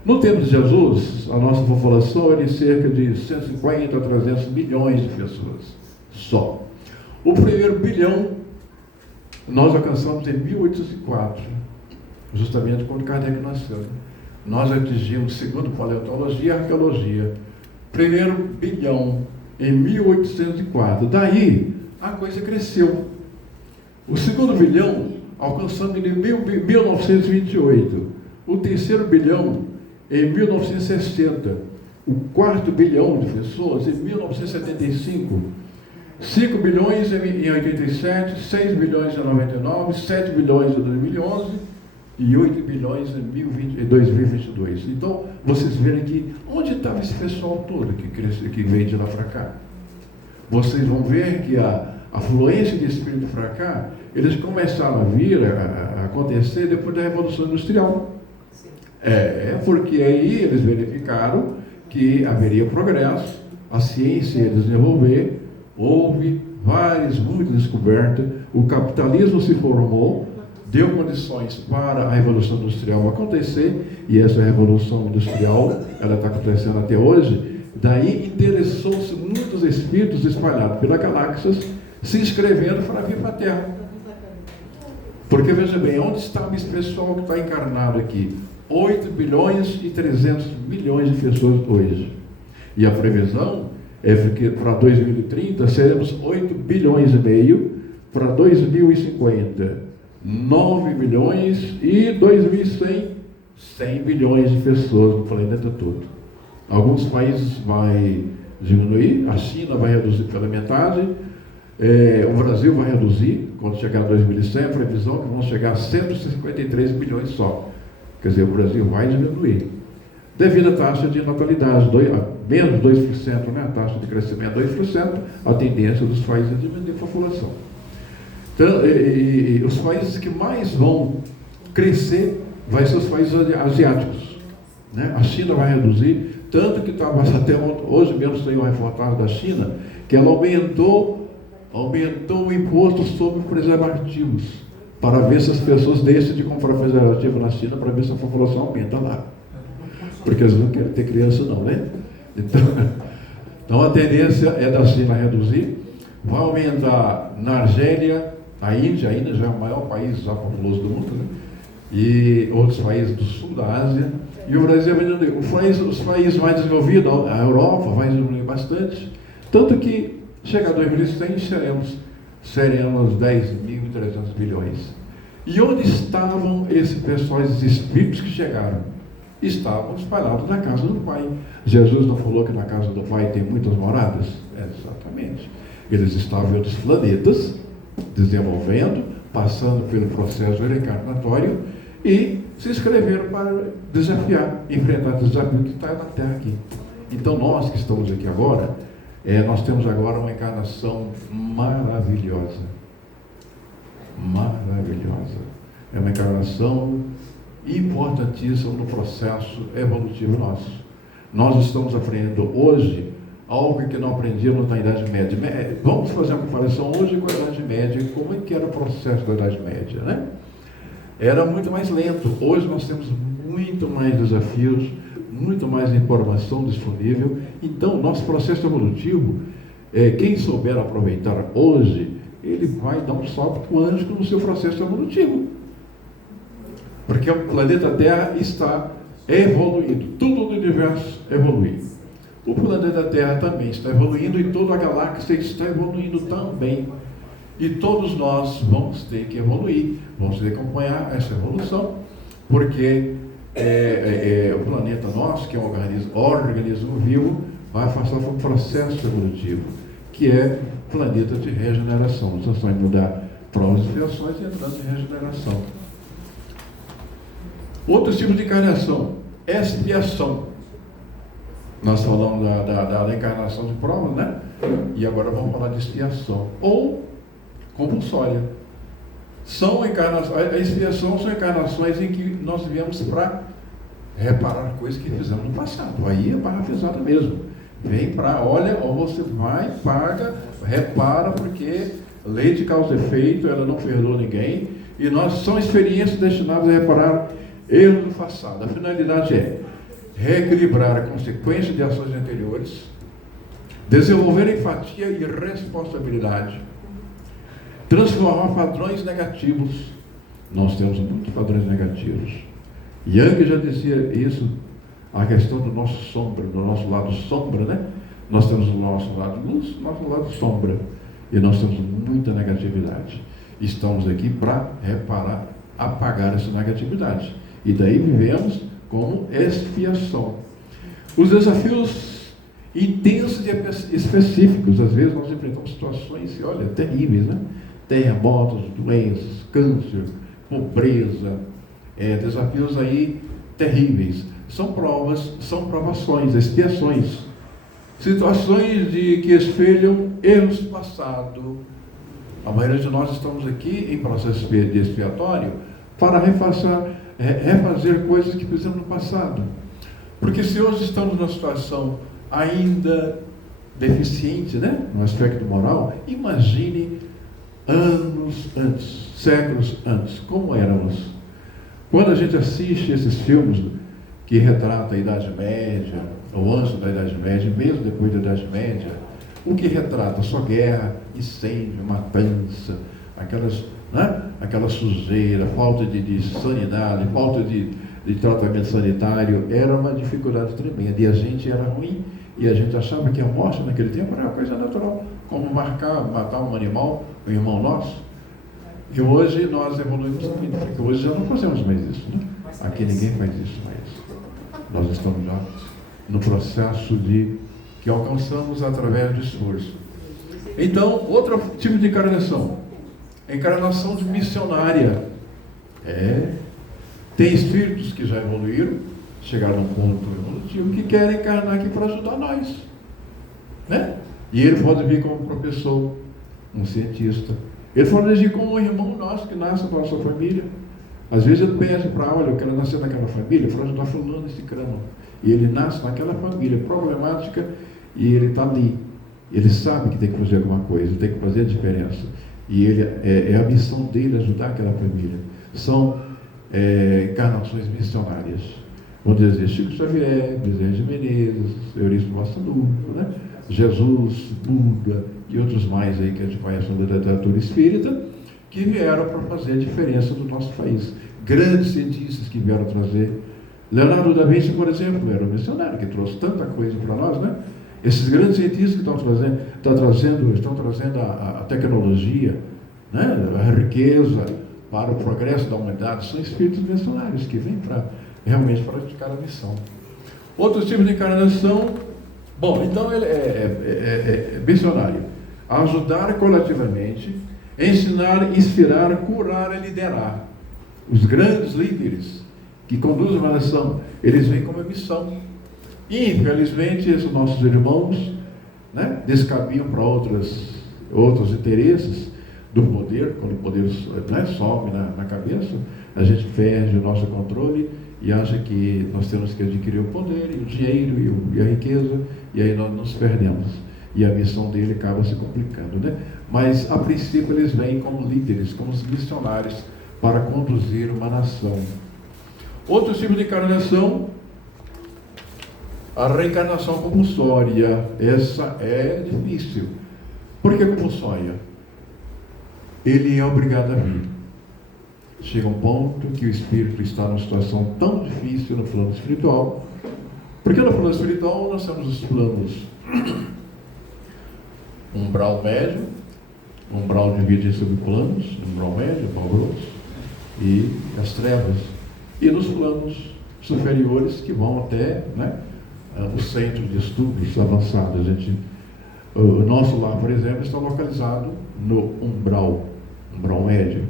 No tempo de Jesus, a nossa população era de cerca de 150 a 300 milhões de pessoas, só. O primeiro bilhão nós alcançamos em 1804, justamente quando Kardec nasceu. Nós atingimos, segundo paleontologia e arqueologia, primeiro bilhão em 1804. Daí, a coisa cresceu. O segundo bilhão alcançamos em 1928. O terceiro bilhão em 1960. O quarto bilhão de pessoas em 1975. 5 bilhões em 87, 6 bilhões em 99, 7 bilhões em 2011 e 8 bilhões em 2022. Então, vocês verem que onde estava esse pessoal todo que veio de lá para cá? Vocês vão ver que a afluência de espírito para cá, eles começaram a vir, a acontecer depois da Revolução Industrial. Porque aí eles verificaram que haveria progresso, a ciência ia desenvolver, houve muitas descobertas, o capitalismo se formou, deu condições para a Revolução Industrial acontecer, e essa Revolução Industrial, ela está acontecendo até hoje. Daí interessou-se muitos espíritos espalhados pela galáxia, se inscrevendo para vir para a Terra. Porque, veja bem, onde está esse pessoal que está encarnado aqui? 8 bilhões e 300 milhões de pessoas hoje. E a previsão é que para 2030 seremos 8 bilhões e meio, para 2050 9 bilhões e 2100 100 bilhões de pessoas no planeta todo. Alguns países vai diminuir, a China vai reduzir pela metade, o Brasil vai reduzir, quando chegar a 2100, a previsão é que vão chegar a 153 bilhões só. Quer dizer, o Brasil vai diminuir. Devido à taxa de natalidade, menos 2%, né? A taxa de crescimento 2%, a tendência dos países é diminuir a população. Então, os países que mais vão crescer vai ser os países asiáticos, né? A China vai reduzir, tanto que estava até hoje mesmo tem uma reportagem da China, que ela aumentou o imposto sobre preservativos, para ver se as pessoas deixam de comprar preservativo na China, para ver se a população aumenta lá. Porque eles não querem ter criança não, né? Então a tendência é da China reduzir, vai aumentar na Argélia, a Índia já é o maior país já populoso do mundo, né? E outros países do sul da Ásia, e o Brasil vai diminuir. Os países mais desenvolvidos, a Europa vai diminuir bastante, tanto que chega a 2100 seremos seremos 10.300 bilhões. E onde estavam esses pessoal, esses espíritos que chegaram? Estavam espalhados na casa do Pai. Jesus não falou que na casa do Pai tem muitas moradas? Exatamente. Eles estavam em outros planetas, desenvolvendo, passando pelo processo reencarnatório e se inscreveram para desafiar, enfrentar o desafio que está na Terra aqui. Então nós que estamos aqui agora, nós temos agora uma encarnação maravilhosa. Maravilhosa. É uma encarnação importantíssima no processo evolutivo nosso. Nós estamos aprendendo hoje algo que não aprendíamos na Idade Média. Vamos fazer uma comparação hoje com a Idade Média. Como é que era o processo da Idade Média, né? Era muito mais lento. Hoje nós temos muito mais desafios, muito mais informação disponível. Então, nosso processo evolutivo, quem souber aproveitar hoje, ele vai dar um salto quântico no seu processo evolutivo. Porque o planeta Terra está evoluindo. Tudo no universo evolui. O planeta Terra também está evoluindo e toda a galáxia está evoluindo também. E todos nós vamos ter que evoluir, vamos ter que acompanhar essa evolução, porque o planeta nosso, que é um organismo vivo, vai passar por um processo evolutivo, que é planeta de regeneração. Nós vamos mudar provas e expiações e entrando em regeneração. Outros tipos de encarnação, expiação. Nós falamos da encarnação de provas, né? E agora vamos falar de expiação. Ou compulsória. A expiação são encarnações em que nós viemos para reparar coisas que fizemos no passado. Aí é barra pesada mesmo. Vem para, olha, ou você vai, paga, repara, porque lei de causa e efeito, ela não perdoa ninguém. E são experiências destinadas a reparar erros do passado. A finalidade é reequilibrar a consequência de ações anteriores, desenvolver empatia e responsabilidade, transformar padrões negativos. Nós temos muitos padrões negativos. Yang já dizia isso, a questão do nosso sombra, do nosso lado sombra, né? Nós temos o nosso lado luz, o nosso lado sombra. E nós temos muita negatividade. Estamos aqui para reparar, apagar essa negatividade. E daí vivemos como expiação. Os desafios intensos e específicos, às vezes nós enfrentamos situações, olha, terríveis, né? Terremotos, doenças, câncer, pobreza, desafios aí terríveis. São provas, são provações, expiações. Situações que espelham erros do passado. A maioria de nós estamos aqui em processo de expiatório para refazer coisas que fizemos no passado. Porque se hoje estamos numa situação ainda deficiente, né, no aspecto moral, imagine anos antes, séculos antes, como éramos. Quando a gente assiste esses filmes que retratam a Idade Média, ou antes da Idade Média, mesmo depois da Idade Média, o que retrata só guerra, incêndio, matança, aquela sujeira, falta de sanidade, falta de tratamento sanitário, era uma dificuldade tremenda. E a gente era ruim, e a gente achava que a morte naquele tempo era uma coisa natural, como matar um animal, um irmão nosso. E hoje nós evoluímos muito, porque hoje já não fazemos mais isso, né? Aqui ninguém faz isso mais. Nós estamos já no processo que alcançamos através do esforço. Então, outro tipo de encarnação, a encarnação de missionária. Tem espíritos que já evoluíram, chegaram a um ponto evolutivo, que querem encarnar aqui para ajudar nós, né? E ele pode vir como professor, um cientista. Ele pode vir como um irmão nosso que nasce na nossa família. Às vezes ele pede para, olha, eu quero nascer naquela família para ajudar fulano esse crânio. E ele nasce naquela família problemática e ele está ali. Ele sabe que tem que fazer alguma coisa, tem que fazer a diferença. E ele é a missão dele ajudar aquela família. São encarnações missionárias. Vamos dizer, Chico Xavier, Bezerra de Menezes, Eurípides Massanudo, né? Jesus, Buda e outros mais aí que a gente conhece na literatura espírita, que vieram para fazer a diferença do nosso país. Grandes cientistas que vieram trazer. Leonardo da Vinci, por exemplo, era um missionário que trouxe tanta coisa para nós, né? Esses grandes cientistas que estão trazendo a tecnologia, né, a riqueza para o progresso da humanidade, são espíritos missionários que vêm para realmente praticar a missão. Outros tipos de encarnação, bom, então ele é missionário. Ajudar coletivamente, ensinar, inspirar, curar e liderar. Os grandes líderes que conduzem uma nação, eles vêm como missão. E, infelizmente, esses nossos irmãos, né, descaminham para outros interesses do poder. Quando o poder, né, sobe na cabeça, a gente perde o nosso controle e acha que nós temos que adquirir o poder, e o dinheiro, e a riqueza, e aí nós nos perdemos. E a missão dele acaba se complicando, né? Mas, a princípio, eles vêm como líderes, como missionários, para conduzir uma nação. Outro tipo de encarnação, a reencarnação compulsória. Essa é difícil. Por que compulsória? Ele é obrigado a vir. Chega um ponto que o espírito está numa situação tão difícil no plano espiritual, porque no plano espiritual nós temos os planos umbral médio, umbral divide em subplanos, umbral médio, umbral grosso, e as trevas. E nos planos superiores que vão até, né, o centro de estudos avançados. O nosso lar, por exemplo, está localizado no umbral médio.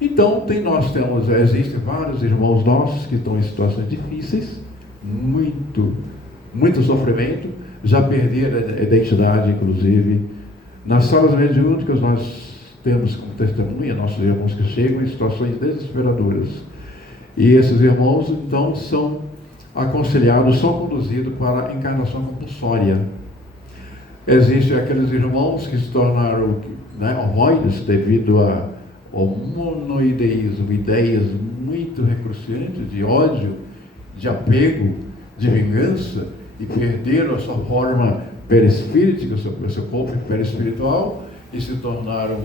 Então, existem vários irmãos nossos que estão em situações difíceis, muito sofrimento, já perderam a identidade, inclusive. Nas salas mediúnicas nós temos como testemunha nossos irmãos que chegam em situações desesperadoras. E esses irmãos, então, são aconselhados, são conduzidos para a encarnação compulsória. Existem aqueles irmãos que se tornaram, né, homoides devido ao monoideísmo, ideias muito recrudescentes de ódio, de apego, de vingança, e perderam a sua forma perispírita, o seu corpo perispiritual, e se tornaram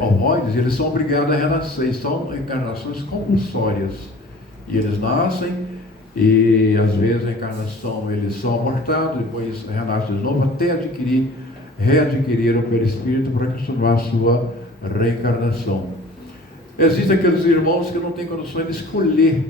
homoides. Eles são obrigados a renascer, são encarnações compulsórias. E eles nascem, e às vezes a encarnação eles são amortados, depois renascem de novo, até readquirir o perispírito para continuar a sua reencarnação. Existem aqueles irmãos que não têm condições de escolher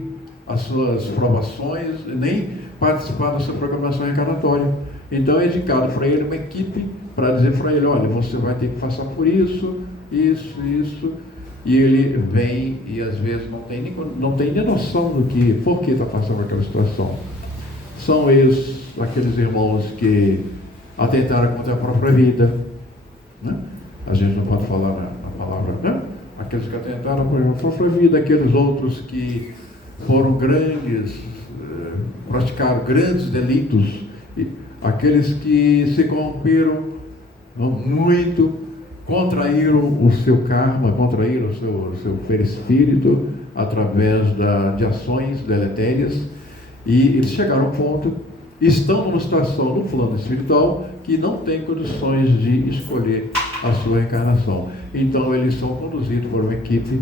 as suas provações, nem participar da sua programação reencarnatória. Então é indicado para ele uma equipe para dizer para ele: olha, você vai ter que passar por isso, e ele vem e às vezes não tem nem noção por que está passando por aquela situação. São aqueles irmãos que atentaram contra a própria vida, né? A gente não pode falar na palavra, né? Aqueles que atentaram contra a própria vida, aqueles outros que foram praticaram grandes delitos, aqueles que se corromperam muito, contraíram o seu karma, contraíram o seu perispírito através de ações deletérias, e eles chegaram ao ponto, estão numa situação no plano espiritual que não tem condições de escolher a sua encarnação. Então eles são conduzidos por uma equipe,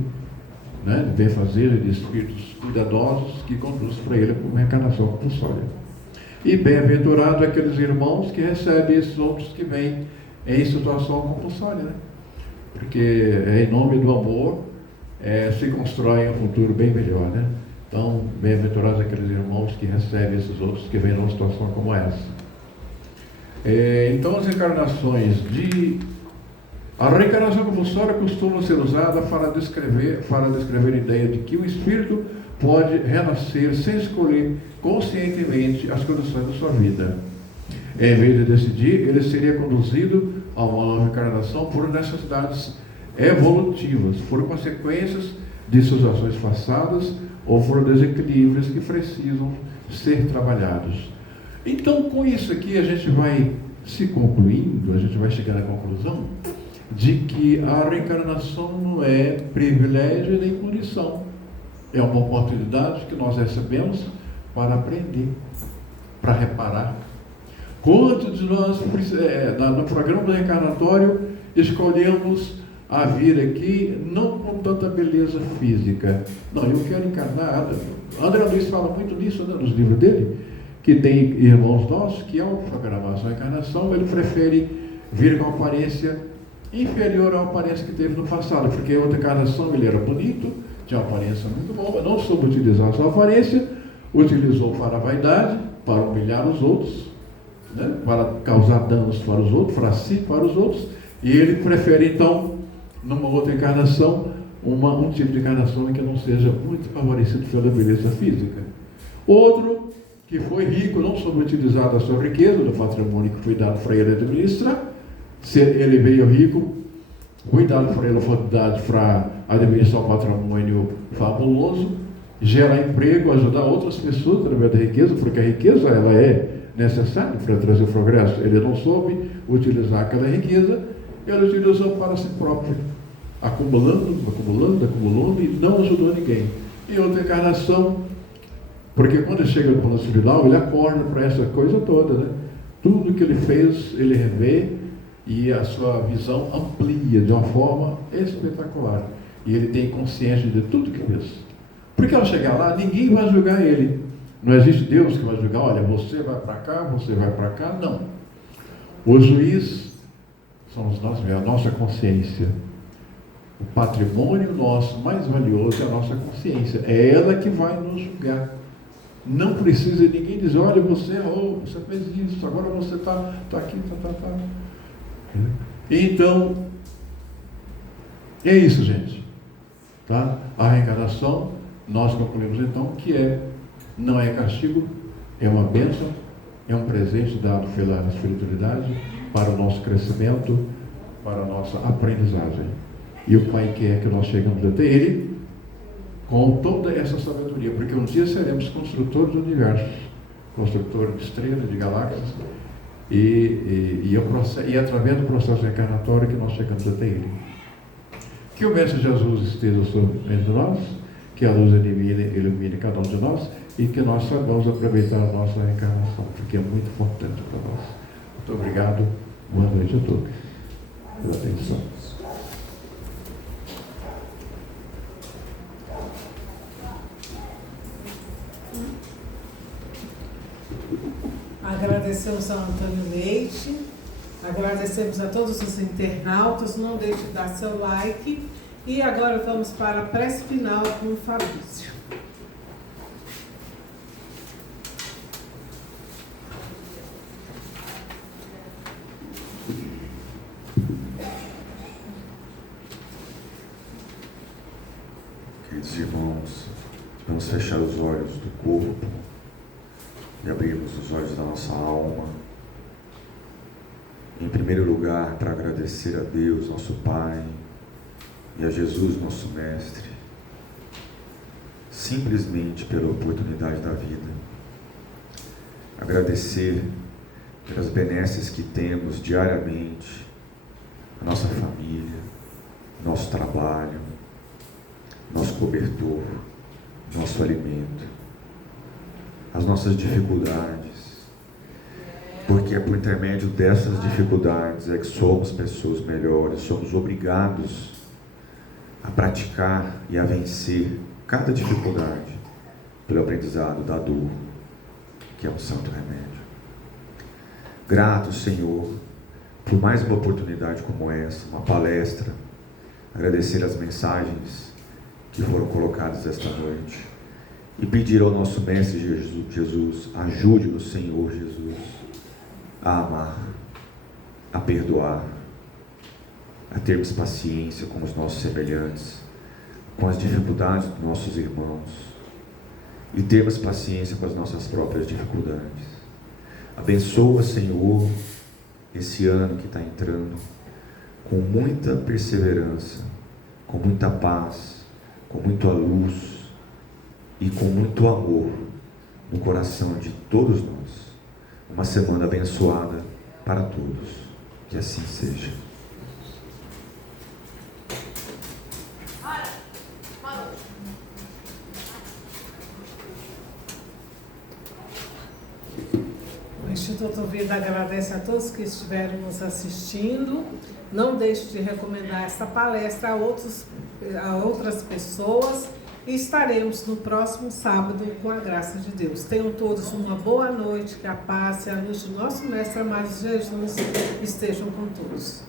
né, de benfazejos, de espíritos cuidadosos, que conduzem para ele por uma encarnação compulsória. E bem-aventurado aqueles irmãos que recebem esses outros que vêm em situação compulsória, né? Porque em nome do amor se constrói um futuro bem melhor, né? Então, bem-aventurados aqueles irmãos que recebem esses outros que vêm numa situação como essa. Então, as encarnações a reencarnação compulsória costuma ser usada para descrever a ideia de que o espírito pode renascer sem escolher conscientemente as condições da sua vida. Em vez de decidir, ele seria conduzido a uma nova encarnação por necessidades evolutivas, por consequências de suas ações passadas ou por desequilíbrios que precisam ser trabalhados. Então, com isso aqui, a gente vai chegar à conclusão de que a reencarnação não é privilégio nem punição. É uma oportunidade que nós recebemos para aprender, para reparar. Quantos de nós, no programa reencarnatório, escolhemos a vir aqui não com tanta beleza física? Não, eu quero encarnar. André Luiz fala muito nisso, né, nos livros dele, que tem irmãos nossos que, ao programar sua encarnação, ele prefere vir com uma aparência inferior à aparência que teve no passado, porque em outra encarnação ele era bonito, tinha uma aparência muito boa, mas não soube utilizar a sua aparência, utilizou para a vaidade, para humilhar os outros, né? Para causar danos para os outros, para si, para os outros, e ele prefere então, numa outra encarnação, um tipo de encarnação em que não seja muito favorecido pela beleza física. Outro que foi rico, não soube utilizar a sua riqueza, do patrimônio que foi dado para ele administrar. Se ele veio rico, cuidado para ele foi dado para administrar um patrimônio fabuloso, gerar emprego, ajudar outras pessoas através da riqueza, porque a riqueza ela é necessária para trazer progresso. Ele não soube utilizar aquela riqueza, ele utilizou para si próprio, acumulando e não ajudou ninguém. Em outra encarnação, porque quando ele chega no plano espiritual, ele acorda para essa coisa toda, né? Tudo que ele fez, ele revê e a sua visão amplia de uma forma espetacular. E ele tem consciência de tudo que fez. Porque ao chegar lá, ninguém vai julgar ele. Não existe Deus que vai julgar, olha, você vai para cá, você vai para cá. Não. O juiz somos nós mesmos, a nossa consciência. O patrimônio nosso mais valioso é a nossa consciência. É ela que vai nos julgar. Não precisa ninguém dizer, olha, você errou, você fez isso, agora você está aqui, tá. Então, é isso, gente. Tá? A reencarnação, nós concluímos então que não é castigo, é uma bênção, é um presente dado pela espiritualidade para o nosso crescimento, para a nossa aprendizagem. E o Pai quer que nós chegamos até Ele com toda essa sabedoria, porque um dia seremos construtores do universo, construtores de estrelas, de galáxias, e através do processo encarnatório que nós chegamos até Ele. Que o Mestre Jesus esteja entre nós, que a luz ilumine cada um de nós, e que nós saibamos aproveitar a nossa encarnação, porque é muito importante para nós. Muito obrigado, boa noite a todos pela atenção. Agradecemos ao Antônio Leite, agradecemos a todos os internautas, não deixe de dar seu like, e agora vamos para a prece final com o Fabrício. Queridos irmãos, vamos fechar os olhos do corpo e abrirmos os olhos da nossa alma. Em primeiro lugar, para agradecer a Deus, nosso Pai, e a Jesus, nosso Mestre, simplesmente pela oportunidade da vida. Agradecer pelas benesses que temos diariamente, a nossa família, nosso trabalho, nosso cobertor, nosso alimento, as nossas dificuldades, porque é por intermédio dessas dificuldades é que somos pessoas melhores, somos obrigados a praticar e a vencer cada dificuldade pelo aprendizado da dor, que é um santo remédio. Grato, Senhor, por mais uma oportunidade como essa, uma palestra, agradecer as mensagens que foram colocadas esta noite e pedir ao nosso Mestre Jesus, ajude-nos, Senhor Jesus, a amar, a perdoar, a termos paciência com os nossos semelhantes, com as dificuldades dos nossos irmãos e termos paciência com as nossas próprias dificuldades. Abençoa, Senhor, esse ano que está entrando com muita perseverança, com muita paz, com muita luz e com muito amor no coração de todos nós. Uma semana abençoada para todos. Que assim seja. O Instituto Vida agradece a todos que estiveram nos assistindo. Não deixe de recomendar essa palestra a outras pessoas E estaremos no próximo sábado com a graça de Deus. Tenham todos uma boa noite, que a paz e a luz do nosso Mestre amado Jesus estejam com todos.